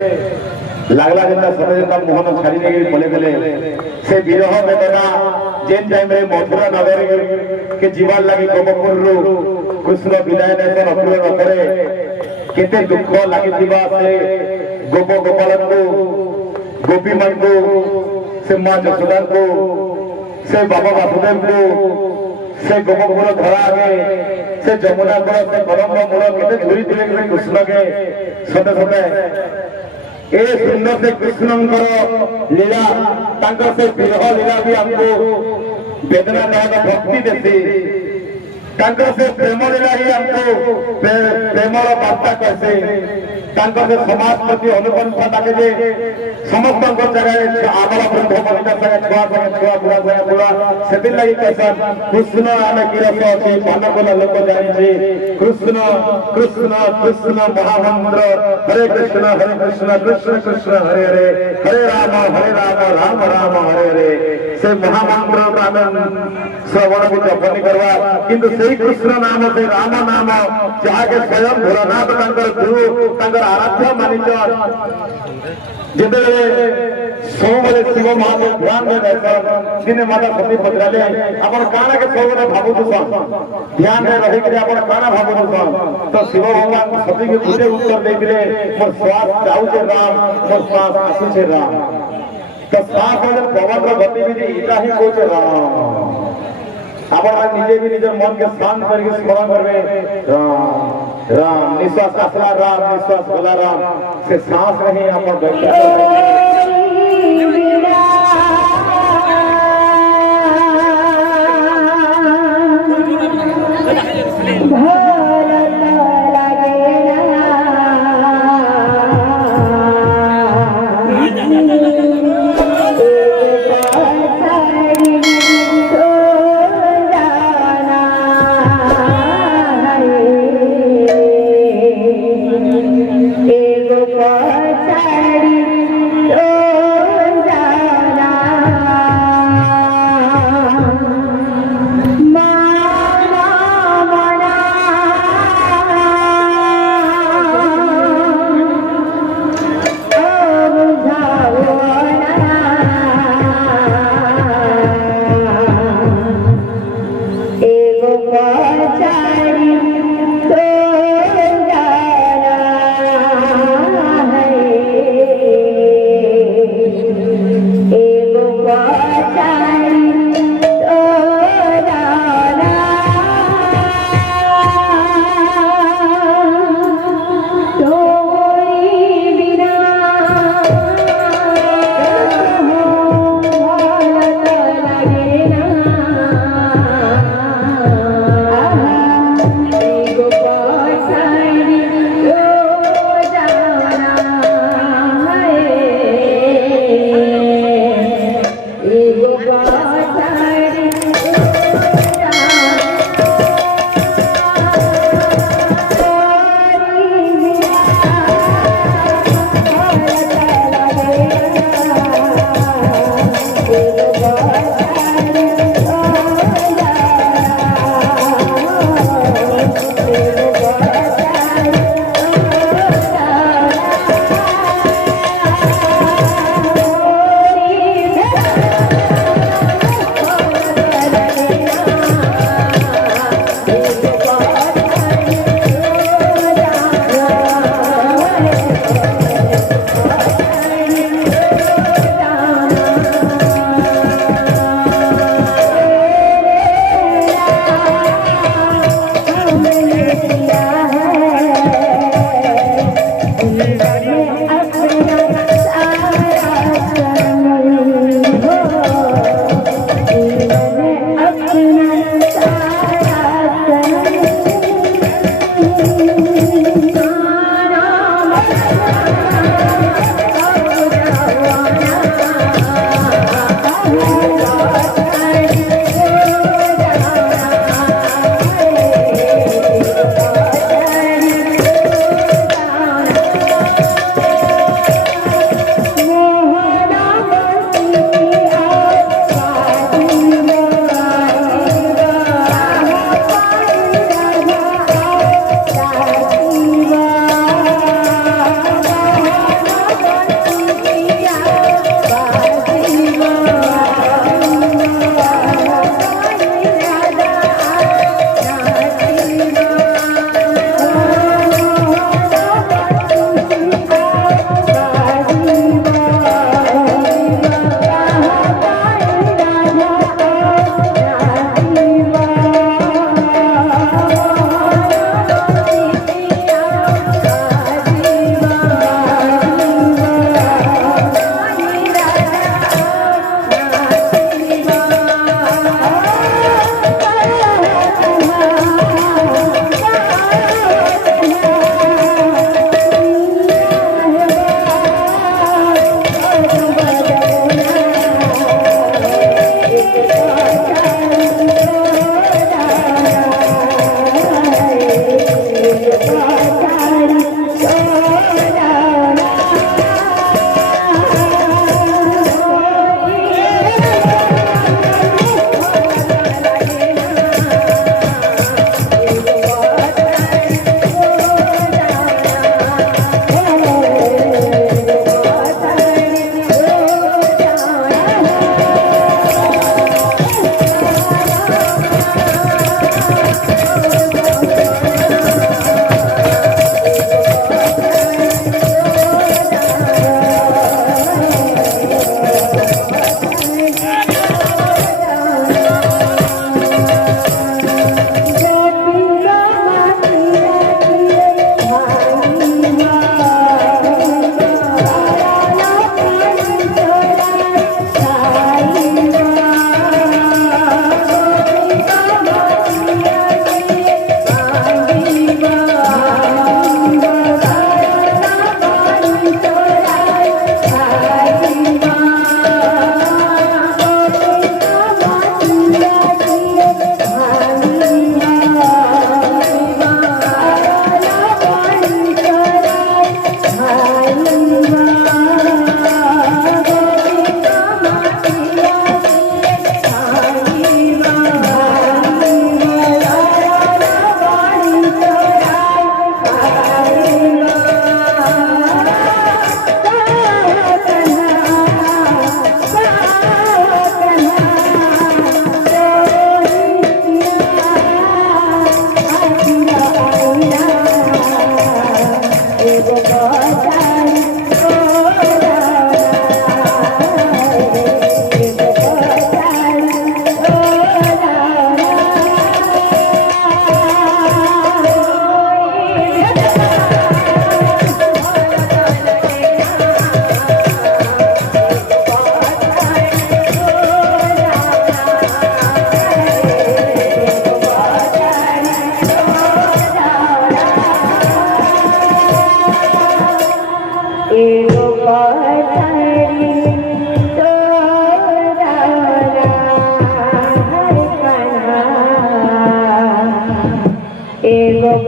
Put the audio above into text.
লাগলা যেটা সবে যেটা মোহন ছাড়ি নেই বলে গেলে সে বিরহ বেদনা যেন টাইমে মথুরা নগরে কে জীবন লাগি গোপপুরু কৃষ্ণ বিদায় নেন অপুর নগরে কেতে দুঃখ লাগিଥିବା ସେ ଗୋପ ଗୋପାଳଙ୍କୁ ଗୋପୀମାନଙ୍କୁ ସେ ମା ଯଶୋଦାଙ୍କୁ ସେ ବାବା ବାସୁଦେବଙ୍କୁ ସେ ଗୋପପୁର ଧରା ଆଗେ ସେ ଯମୁନା କୂଳ ସେ କଦମ୍ବ ମୂଳ କେତେ ଝୁରି ଝୁରି କୃଷ୍ଣକେ ସତେ ସତେ ए सुंदर से कृष्णंकर लीला तांकर से विरह लीला भी हमको वेदना देगा भक्ति देती तांकर से प्रेम लीला ही हमको प्रेमर वार्ता कैसे तांकर से समाज प्रति अनुकंपा ताके जे समस्त जगह आमला बृंद बनिता सगे छुआ बुढ़ा सगे बुढ़ा सेदिन लगी कैसा कृष्ण आमे गिरस अछि पानकोला लोक जानि छी कृष्ण कृष्ण कृष्ण महामंत्र हरे कृष्ण कृष्ण कृष्ण हरे हरे हरे राम राम राम हरे हरे से महामंत्र आमे श्रवण को जपनी करवा किंतु सेही कृष्ण नाम से राम नाम जाके स्वयं भोलानाथ तांकर गुरु तांकर आराध्य मानिच जिते सबले शिव महादेव ध्यान में रहकर दिने माता सती पचराले अपन काना के सबले भावुछन ध्यान में रही के अपन काना भावुछन तो शिव भगवान सती के पूरे उत्तर देथिले मोर श्वास जाउछे राम मोर श्वास आसुछे राम तो श्वास में पवन गतिविधि इटा ही कोचे राम अपन निजे भी निजे मन के शांत करके स्मरण करबे राम राम निश्वास आसला राम निश्वास गला राम से सांस नहीं अपन बैठा Ego